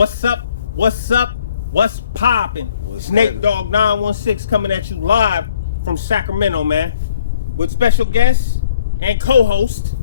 What's up? What's up? What's poppin'? Snake Dog 916 coming at you live from Sacramento, man. With special guests and co-host,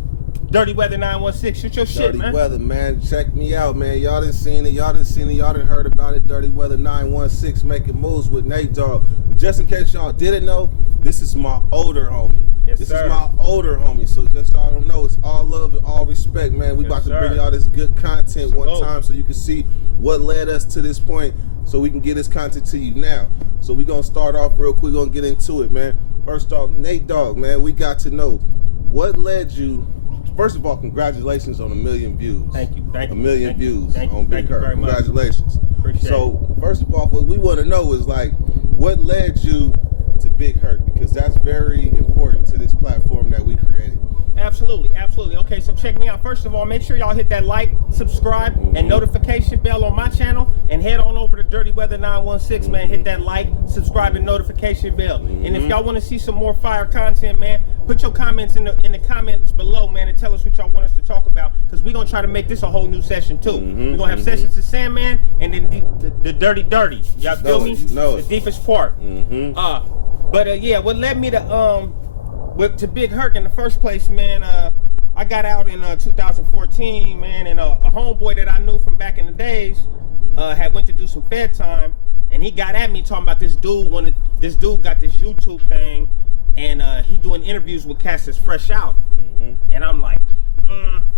Dirtyweather 916. Shoot your shit, man. Dirtyweather, man. Check me out, man. Y'all done seen it. Y'all done heard about it. Dirtyweather 916 making moves with Nate Dogg. Just in case y'all didn't know, this is my older homie. Yes, this sir. is my older homie. So just so y'all don't know, it's all love and all respect, man. We about to bring y'all this good content one time so you can see what led us to this point so we can get this content to you now. So we gonna start off real quick. We're gonna get into it, man. First off, Nate Dogg, man, we got to know what led you. First of all, congratulations on 1 million views. Thank you. 1 million views on Big Hurt. Very much. Congratulations. Appreciate it. So first of all, what we want to know is like, what led you to Big Hurt? Because that's very important to this platform that we created. Absolutely, absolutely. Okay, so check me out. First of all, make sure y'all hit that like, subscribe, and notification bell on my channel, and head on over to Dirtyweather 916, man. Hit that like, subscribe, and notification bell. And if y'all want to see some more fire content, man, put your comments in the comments below, man, and tell us what y'all want us to talk about, because we're gonna try to make this a whole new session too. We're gonna have sessions to Sandman and then the dirty. Y'all feel me? The deepest part. Yeah, what led me to Big Hurt in the first place, man, I got out in 2014, man, and a homeboy that I knew from back in the days had went to do some Fed time, and he got at me talking about this dude got this YouTube thing, and he doing interviews with cats that's fresh out. And I'm like,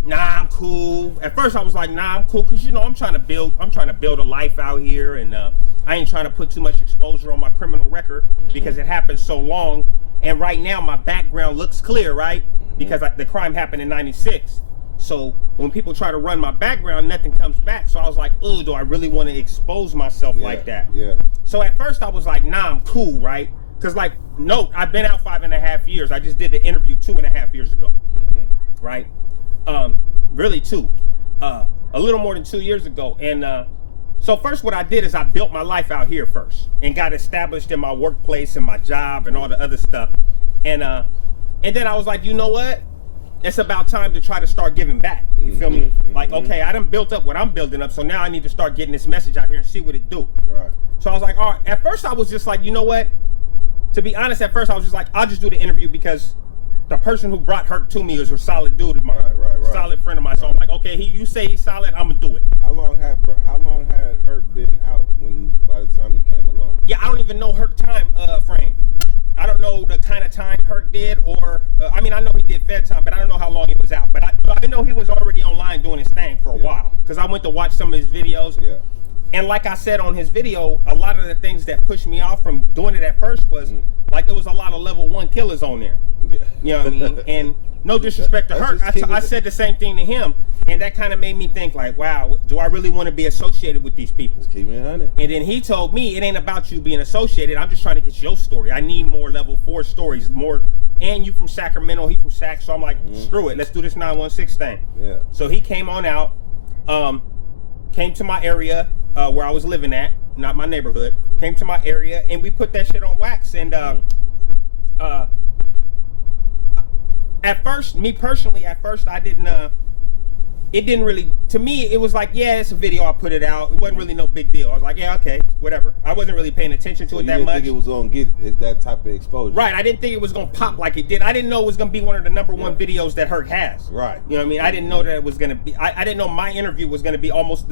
nah, I'm cool. At first I was like, nah, I'm cool, because I'm trying to build a life out here, and I ain't trying to put too much exposure on my criminal record because it happened so long. And right now, my background looks clear, right? Because the crime happened in '96. So when people try to run my background, nothing comes back. So I was like, oh, do I really want to expose myself like that? Yeah. So at first I was like, nah, I'm cool, right? Because no, I've been out 5.5 years. I just did the interview 2.5 years ago, right? Really 2. A little more than 2 years ago. And so first what I did is I built my life out here first and got established in my workplace and my job and all the other stuff. And then I was like, you know what? It's about time to try to start giving back. You feel me? Like, okay, I done built up what I'm building up, so now I need to start getting this message out here and see what it do. Right. So I was like, all right. At first I was just like, you know what? To be honest, at first I was just like, I'll just do the interview because the person who brought Hurt to me is a solid dude of mine. Right. Solid friend of mine. So I'm like, okay, you say he's solid, I'm gonna do it. How long had Hurt been out by the time you came along? Yeah, I don't even know Hurt time frame. I don't know the kind of time Hurt did, or I mean, I know he did Fed time, but I don't know how long he was out. But I know he was already online doing his thing for a while, because I went to watch some of his videos. Yeah. And like I said on his video, a lot of the things that pushed me off from doing it at first was like there was a lot of level 1 killers on there. Yeah. You know what I mean? And no disrespect to Hurt, I said the same thing to him, and that kind of made me think like, wow, do I really want to be associated with these people? Just keep it 100. And then he told me, it ain't about you being associated. I'm just trying to get your story. I need more level 4 stories, more. And you from Sacramento, he from Sac, so I'm like, screw it, let's do this 916 thing. Yeah. So he came on out, came to my area where I was living at, not my neighborhood. Came to my area, and we put that shit on wax. And at first, me personally, I didn't, it didn't really, to me, it was like, yeah, it's a video, I put it out. It wasn't really no big deal. I was like, yeah, okay, whatever. I wasn't really paying attention to it that much. You didn't think it was going to get that type of exposure. Right, I didn't think it was going to pop like it did. I didn't know it was going to be one of the #1 videos that Hurt has. Right. You know what I mean? I didn't know that it was going to be, I didn't know my interview was going to be almost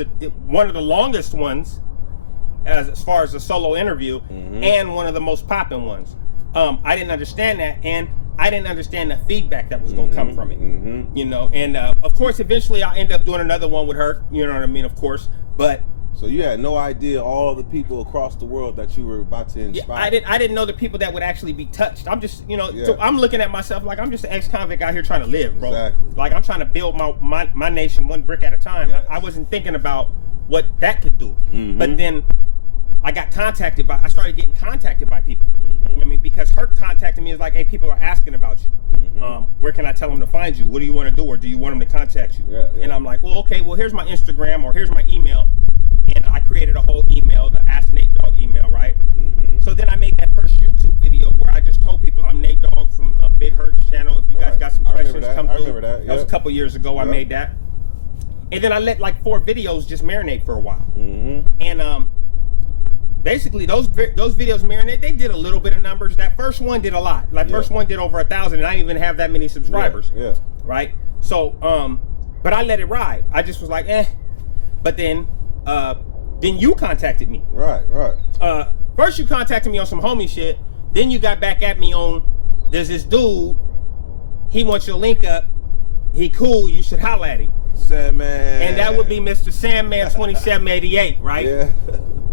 one of the longest ones as far as a solo interview, and one of the most popping ones. I didn't understand that, and I didn't understand the feedback that was going to come from it, you know, and of course, eventually I'll end up doing another one with Hurt, you know what I mean, of course, but. So you had no idea all the people across the world that you were about to inspire? Yeah, I didn't know the people that would actually be touched. I'm just, so I'm looking at myself like I'm just an ex-convict out here trying to live, bro. Exactly. Like I'm trying to build my nation one brick at a time. Yes. I wasn't thinking about what that could do, but then I started getting contacted by people. I mean, because Hurt contacted me, is like, hey, people are asking about you. Where can I tell them to find you? What do you want to do, or do you want them to contact you? Yeah. And I'm like, well, okay, well, here's my Instagram, or here's my email. And I created a whole email, the Ask Nate Dogg email, right? So then I made that first YouTube video where I just told people I'm Nate Dogg from Big Hurt channel. If you guys got some questions, come through. I remember that. That was a couple years ago. I made that. And then I let like 4 videos just marinate for a while. And basically those videos marinate. They did a little bit of numbers. That first one did a lot. Like first one did over 1,000, and I didn't even have that many subscribers. Yeah. Right. So but I let it ride. I just was like, eh. But then you contacted me. Right. First you contacted me on some homie shit. Then you got back at me on, there's this dude. He wants your link up. He cool. You should holler at him. Sandman. And that would be Mr. Sandman 2788, right? Yeah.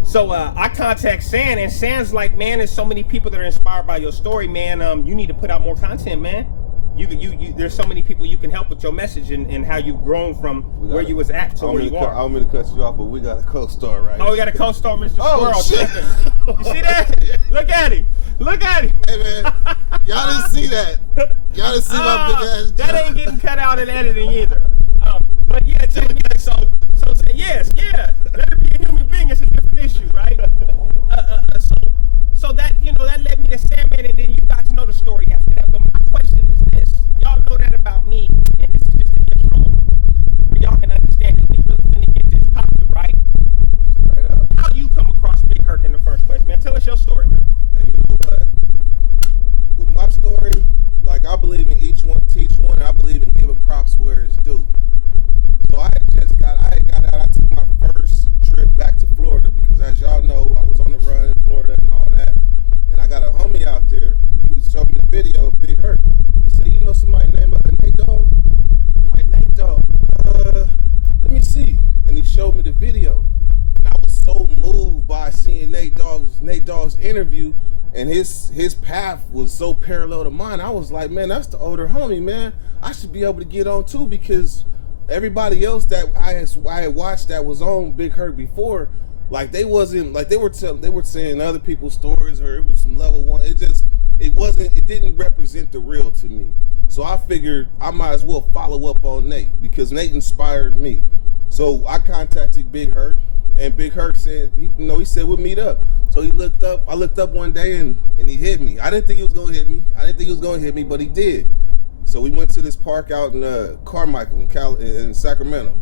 So I contact San, and San's like, man, there's so many people that are inspired by your story, man. You need to put out more content, man. You there's so many people you can help with your message and how you've grown from where you was at to where you are. I don't mean to cut you off, but we got a co-star right Oh, we got a co-star, Mr. Oh, Squirrel. shit. You see that? Look at him. Look at him. Hey, man. Y'all didn't see that. Y'all didn't see my big ass That jaw. ain't getting cut out in editing either. But yeah, check me out. So say yes, yeah. Let it be a human being. It's a different issue, right? So that, you know, that led me to Sandman, and then you guys know the story after that. But my question is this: y'all know that about me, and this is just an intro. Y'all can understand that we really finna get this popping, right? Straight up. How you come across Big Herc in the first place, man? Tell us your story, man. And you know what? With my story, like I believe in each one, teach one, and I believe in giving props where it's due. So I had got out. I took my first trip back to Florida because, as y'all know, I was on the run in Florida and all that. And I got a homie out there. He was showing me the video of Big Herc. He said, "You know somebody named Nate Dogg?" I'm like, "Nate Dogg? Let me see." And he showed me the video, and I was so moved by seeing Nate Dogg's interview, and his path was so parallel to mine. I was like, man, that's the older homie, man. I should be able to get on too, because everybody else that I had watched that was on Big Herc before, like they wasn't, like they were saying other people's stories, or it was some level one. It didn't represent the real to me. So I figured I might as well follow up on Nate, because Nate inspired me. So I contacted Big Herc, and Big Herc said, he said we'll meet up. So I looked up one day, and he hit me. I didn't think he was gonna hit me, but he did. So we went to this park out in Carmichael in Sacramento.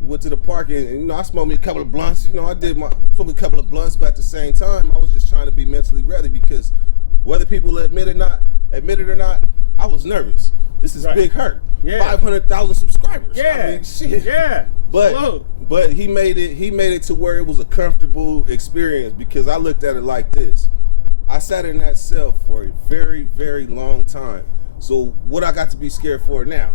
We went to the park, and I smoked me a couple of blunts. I smoked a couple of blunts, but at the same time, I was just trying to be mentally ready, because whether people admit it or not, I was nervous. This is Big Herc. Yeah. 500,000 subscribers. Yeah. I mean, shit. Yeah. But he made it to where it was a comfortable experience, because I looked at it like this. I sat in that cell for a very, very long time. So what I got to be scared for now?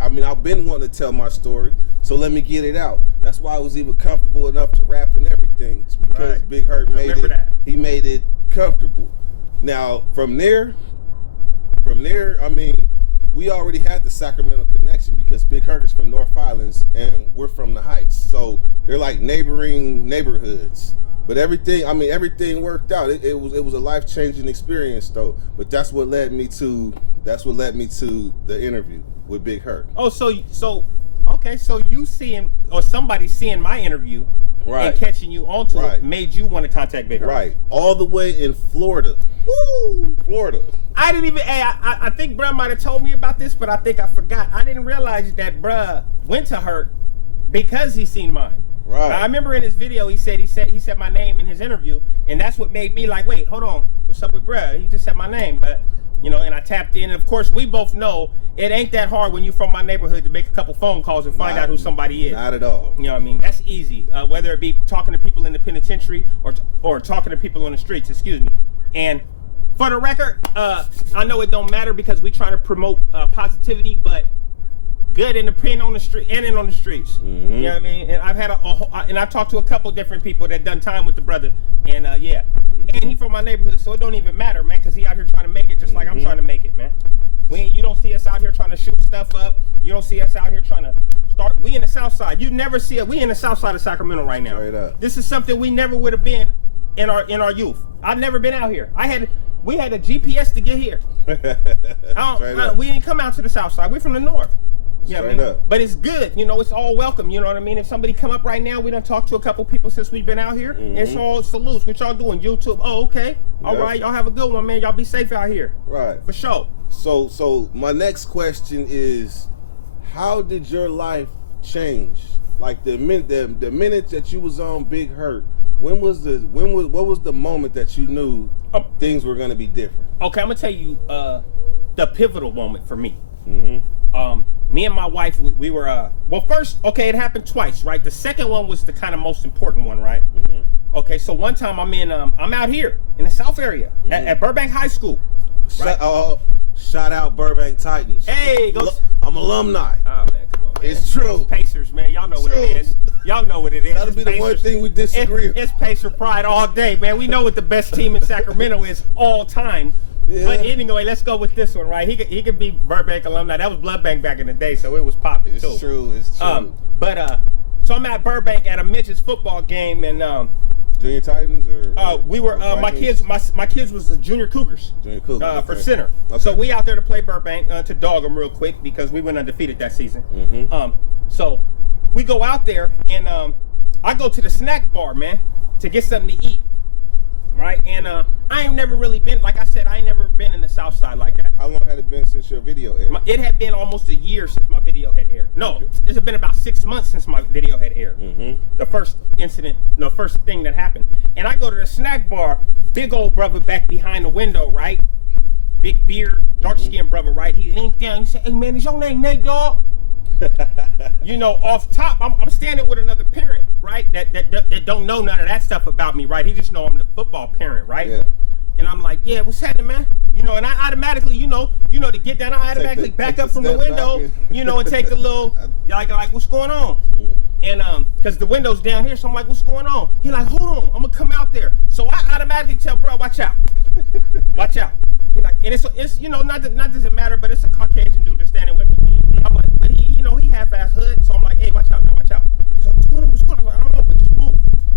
I mean, I've been wanting to tell my story, so let me get it out. That's why I was even comfortable enough to rap and everything, because Big Herc made it. He made it comfortable. Now from there, I mean, we already had the Sacramento connection, because Big Herc is from North Islands and we're from the Heights, so they're like neighboring neighborhoods. But everything worked out. It was a life-changing experience though. But that's what led me to the interview with Big Herc. Oh, so you seeing, or somebody seeing my interview, and catching you onto it made you want to contact Big Herc. Right. All the way in Florida. Woo! Florida. I didn't even, I think bruh might have told me about this, but I think I forgot. I didn't realize that bruh went to Herc because he seen mine. Right. I remember in his video he said my name in his interview, and that's what made me like, wait, hold on, what's up with bruh? He just said my name, but and I tapped in, and of course we both know it ain't that hard when you're from my neighborhood to make a couple phone calls and find out who somebody is. Not at all. You know what I mean? That's easy. Whether it be talking to people in the penitentiary or talking to people on the streets, excuse me. And for the record, I know it don't matter because we trying to promote positivity, but good in the pen on the street and in on the streets. Mm-hmm. You know what I mean? And I've had and I've talked to a couple different people that done time with the brother, and yeah. And he from my neighborhood, so it don't even matter, man, because he out here trying to make it just like I'm trying to make it, man. You don't see us out here trying to shoot stuff up. You don't see us out here trying to start. We in the South Side. You never see it. We in the South Side of Sacramento right now. Straight up. This is something we never would have been in our youth. I've never been out here. We had a GPS to get here. We didn't come out to the South Side. We're from the North. Straight up. But it's good, it's all welcome, you know what I mean? If somebody come up right now, we done talked to a couple people since we've been out here. It's all salutes. What y'all doing? YouTube. Oh, okay. All right, y'all have a good one, man. Y'all be safe out here. Right. For sure. So my next question is, how did your life change Like the minute that you was on Big Hurt, what was the moment that you knew things were gonna be different? Okay, I'm gonna tell you the pivotal moment for me. Mm-hmm. Me and my wife, we were well, first, okay, it happened twice, right? The second one was the kind of most important one, right? Mm-hmm. Okay, so one time I'm out here in the South area at Burbank High School. Right? Shout out Burbank Titans. Hey, I'm alumni. Oh man, come on, man. It's true. Pacers, man. Y'all know what it is. Y'all know what it is. That'll be the one thing we disagree on. It's Pacer pride all day, man. We know what the best team in Sacramento is all time. Yeah. But anyway, let's go with this one, right? He could be Burbank alumni. That was Blood Bank back in the day, so it was popping too. It's true. So I'm at Burbank at a midgets football game, and Junior Titans or we were my kids was the Junior Cougars. Junior Cougars for center. Okay. So we out there to play Burbank to dog them real quick because we went undefeated that season. Mm-hmm. So we go out there and I go to the snack bar, man, to get something to eat. Right, and I ain't never really been, like I said, I ain't never been in the South Side like that. How long had it been since your video aired? It had been almost a year since my video had aired. No, okay. It had been about 6 months since my video had aired. Mm-hmm. The first thing that happened. And I go to the snack bar, big old brother back behind the window, right? Big beard, dark-skinned brother, right? He leaned down, he said, "Hey man, is your name Nate, dog?" You know, off top, I'm standing with another parent, right? That don't know none of that stuff about me, right? He just know I'm the football parent, right? Yeah. And I'm like, "Yeah, what's happening, man?" You know, and I automatically, you know, to get down, I automatically back up from the window, you know, and take the little, like, what's going on? And because the window's down here, so I'm like, "What's going on?" He like, "Hold on, I'm gonna come out there." So I automatically tell bro, "Watch out, watch out." He like, and it's you know, not does it matter, but it's a Caucasian dude that's standing with me. I'm like, but he, you know, he half-ass hood, so I'm like, "Hey, watch out, man, watch out." He's like, "What's going on? What's going on?" I was like, "I don't know, but just move."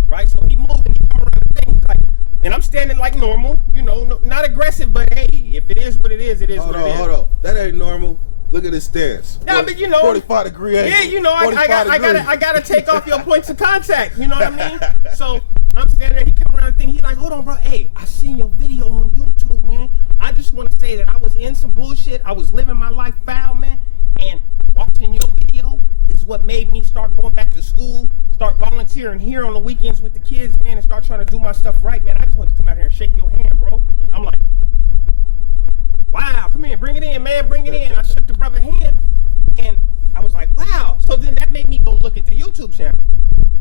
Right? So he moved and he come around the thing. He's like, and I'm standing like normal, you know, not aggressive, but hey, if it is what it is, it is what it is. Hold on, that ain't normal. Look at his stance. Yeah, but you know, 45-degree angle. Yeah, you know, I gotta take off your points of contact. You know what I mean? So I'm standing there. He come around the thing. He's like, "Hold on, bro. Hey, I seen your video on YouTube, man. I just want to say that I was in some bullshit. I was living my life foul, man. And watching your video is what made me start going back to school, start volunteering here on the weekends with the kids, man, and start trying to do my stuff right, man. I just want to come out here and shake your hand, bro." I'm like, "Wow, come here, bring it in, man, bring it in." I shook the brother's hand, and I was like, wow. So then that made me go look at the YouTube channel,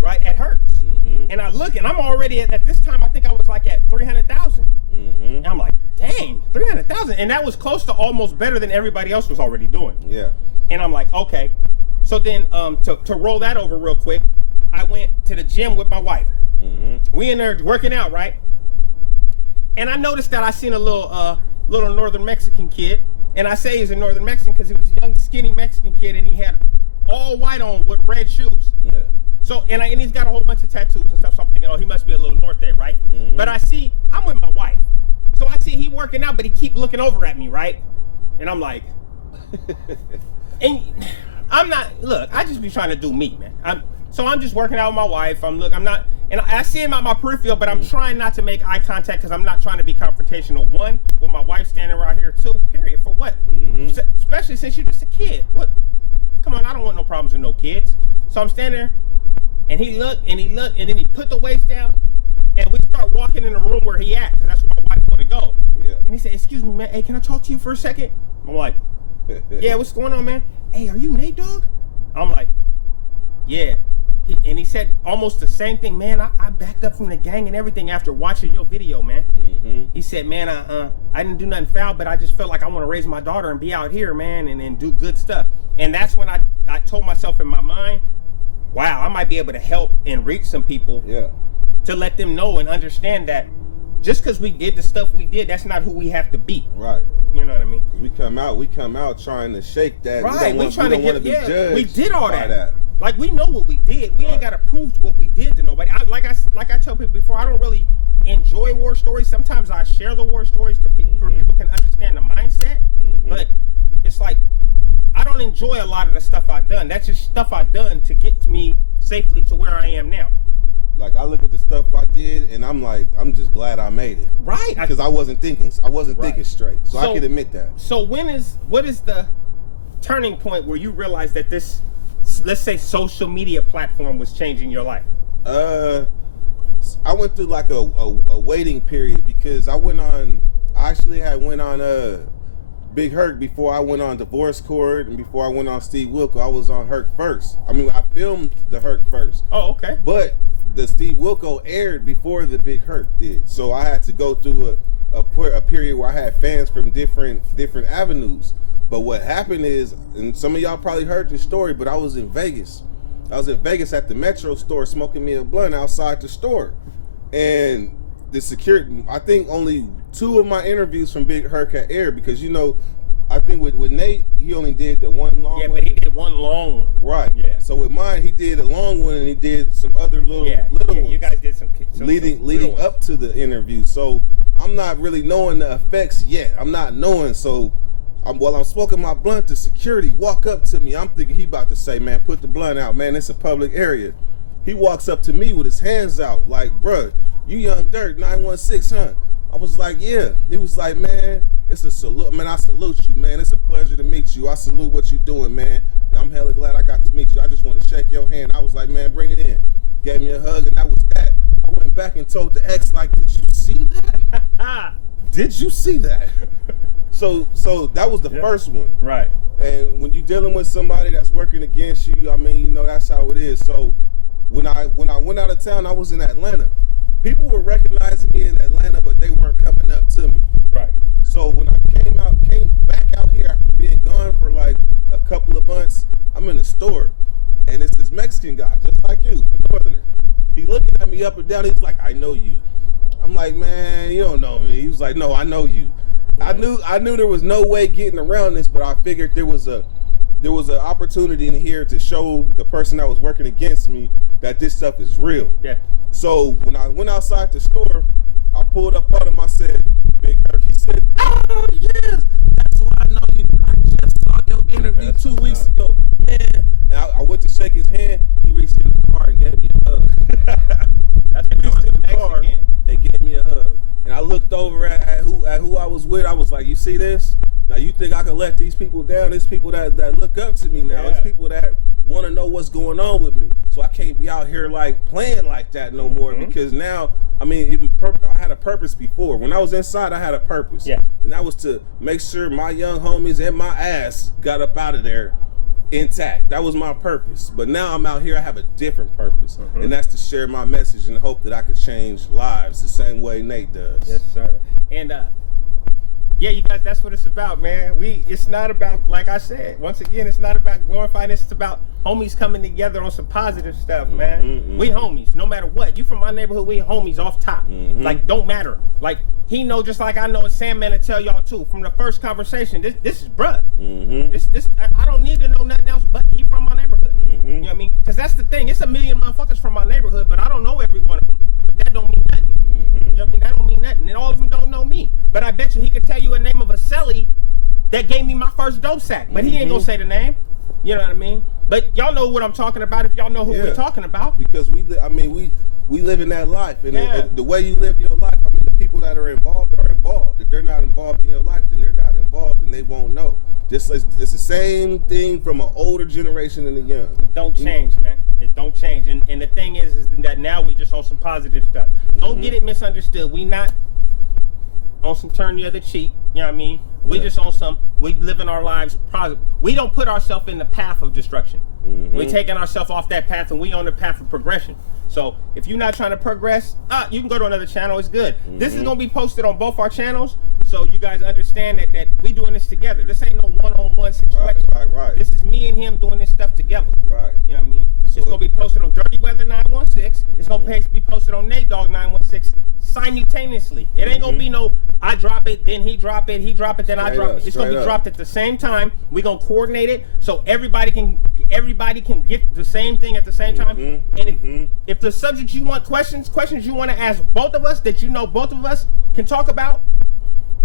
right, at Hertz. Mm-hmm. And I look, and I'm already at this time, I think I was like at 300,000. Mm-hmm. And I'm like, dang, 300,000. And that was close to almost better than everybody else was already doing. Yeah. And I'm like, okay. So then to roll that over real quick, I went to the gym with my wife. Mm-hmm. We in there working out, right? And I noticed that I seen a little Northern Mexican kid. And I say he's a Northern Mexican because he was a young, skinny Mexican kid, and he had all white on with red shoes. Yeah. So, and he's got a whole bunch of tattoos and stuff. So I'm thinking, oh, he must be a little North Day, right? Mm-hmm. But I'm with my wife. So I see he working out, but he keep looking over at me, right? And I'm like, and I'm not, look, I just be trying to do me, man. So I'm just working out with my wife. And I see him at my peripheral, but I'm trying not to make eye contact because I'm not trying to be confrontational. One, with my wife standing right here. Two, period. For what? Mm-hmm. Especially since you're just a kid. What? Come on, I don't want no problems with no kids. So I'm standing there, and he looked, and then he put the weights down, and we start walking in the room where he at, because that's where my wife want to go. Yeah. And he said, "Excuse me, man. Hey, can I talk to you for a second?" I'm like, "Yeah, what's going on, man? Hey, are you Nate, dog?" I'm like, "Yeah." He said almost the same thing, "Man, I backed up from the gang and everything after watching your video, man." Mm-hmm. He said, "Man, I didn't do nothing foul, but I just felt like I want to raise my daughter and be out here, man, and do good stuff." And that's when I told myself in my mind, wow, I might be able to help and reach some people. Yeah. To let them know and understand that just because we did the stuff we did, that's not who we have to be. Right. You know what I mean? We come out trying to shake that. Right. We don't want to be judged. We did all that. that. Like, we know what we did. We ain't got to prove what we did to nobody. Like I tell people before, I don't really enjoy war stories. Sometimes I share the war stories to for people can understand the mindset. Mm-hmm. But it's like, I don't enjoy a lot of the stuff I've done. That's just stuff I've done to get me safely to where I am now. Like, I look at the stuff I did, and I'm like, I'm just glad I made it. Right. Because I wasn't thinking straight. So I can admit that. So what is the turning point where you realize that this let's say social media platform was changing your life? I went through like a waiting period because I actually went on Big Herc before I went on Divorce Court and before I went on Steve Wilco. I was on Herc first. I mean, I filmed the Herc first. Oh, okay. But the Steve Wilco aired before the Big Herc did, so I had to go through a period where I had fans from different avenues. But what happened is, and some of y'all probably heard this story, but I was in Vegas. I was in Vegas at the Metro store smoking me a blunt outside the store. And the security, I think only 2 of my interviews from Big Herc had aired because, you know, I think with Nate, he only did the one long one. Yeah, but he did one long one. Right. Yeah. So with mine, he did a long one and he did some other little ones. You guys did some leading up to the interview. So I'm not really knowing the effects yet. I'm not knowing. So while I'm smoking my blunt, the security walk up to me. I'm thinking he about to say, man, put the blunt out, man. It's a public area. He walks up to me with his hands out like, bruh, you Young Dirt, 916, huh? I was like, yeah. He was like, man, it's a salute. Man, I salute you, man. It's a pleasure to meet you. I salute what you're doing, man. And I'm hella glad I got to meet you. I just want to shake your hand. I was like, man, bring it in. Gave me a hug, and that was that. I went back and told the ex, like, did you see that? Did you see that? So that was the first one. Right. And when you're dealing with somebody that's working against you, I mean, you know, that's how it is. So when I went out of town, I was in Atlanta. People were recognizing me in Atlanta, but they weren't coming up to me. Right. So when I came back out here after being gone for like a couple of months, I'm in the store, and it's this Mexican guy, just like you, a northerner. He looking at me up and down. He's like, I know you. I'm like, man, you don't know me. He was like, no, I know you. I knew there was no way getting around this, but I figured there was an opportunity in here to show the person that was working against me that this stuff is real. Yeah. So when I went outside the store, I pulled up on him. I said, Big Herc. He said, oh, yes, that's why I know you. I just saw your interview 2 weeks ago, man. And I went to shake his hand. He reached in the car and gave me a hug. He reached in the car and gave me a hug. And I looked over at who I was with. I was like, you see this? Now, you think I can let these people down? There's people that look up to me now. Yeah. There's people that want to know what's going on with me. So I can't be out here like playing like that no more because now, I mean, I had a purpose before. When I was inside, I had a purpose. Yeah. And that was to make sure my young homies and my ass got up out of there intact. That was my purpose. But now I'm out here, I have a different purpose. And that's to share my message and hope that I could change lives the same way Nate does. Yes, sir. And yeah, you guys, that's what it's about, man. It's not about, like I said, once again, it's not about glorifying. It's about homies coming together on some positive stuff, man. We homies, no matter what. You from my neighborhood, we homies off top. Like, don't matter. Like, he know just like I know, and Sandman to tell y'all too. From the first conversation, this is bruh. I don't need to know nothing else but he from my neighborhood. You know what I mean? Because that's the thing. It's a million motherfuckers from my neighborhood, but I don't know every one of them. But that don't mean nothing. You know what I mean? That don't mean nothing. And all of them don't know me. But I bet you he could tell you a name of a celly that gave me my first dope sack. But he ain't gonna say the name. You know what I mean? But y'all know what I'm talking about if y'all know who we're talking about. Because we live in that life. And the way you live your life, I mean, the people that are involved are involved. If they're not involved in your life, then they're not involved and they won't know. Just like it's the same thing from an older generation and the young. It don't change, man. It don't change. And the thing is that now we just on some positive stuff. Don't get it misunderstood. We not on some turn the other cheek. You know what I mean? We just on some, we living our lives positive. We don't put ourselves in the path of destruction. We're taking ourselves off that path and we on the path of progression. So if you're not trying to progress, you can go to another channel. It's good. This is going to be posted on both our channels. So you guys understand that we doing this together. This ain't no one-on-one situation. Right. This is me and him doing this stuff together. Right. You know what I mean? So it's going to be posted on Dirtyweather 916. It's going to be posted on Nate Dogg 916 simultaneously. It ain't going to be no, I drop it, then he drop it, then I drop it. It's going to be dropped at the same time. We're going to coordinate it so everybody can get the same thing at the same time. And if the subject you want questions you want to ask both of us that you know both of us can talk about,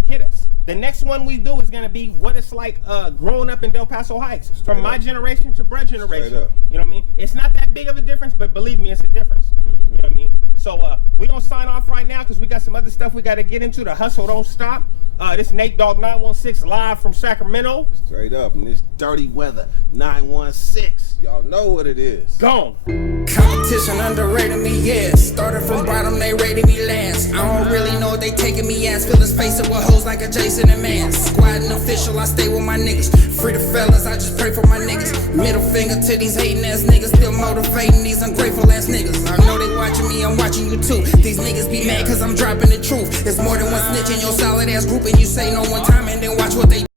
hit us. The next one we do is going to be what it's like growing up in Del Paso Heights. From my generation to Brett's generation. You know what I mean? It's not that big of a difference, but believe me, it's a difference. You know what I mean? So we're going to sign off right now because we got some other stuff we got to get into. The hustle don't stop. This is Nate Dogg 916 live from Sacramento. Straight up, and this Dirty Weather 916. Y'all know what it is. Gone. Competition underrated me, yeah. Started from bottom, they rated me last. I don't really know what they taking me as. Fill his face up with hoes like a Jason and man. Squad and official, I stay with my niggas. Free the fellas, I just pray for my niggas. Middle finger to these hating ass niggas. Still motivating these ungrateful ass niggas. I know they watching me, I'm watching you too. These niggas be mad cause I'm dropping the truth. It's more than one snitch in your solid ass group, and you say no one time and then watch what they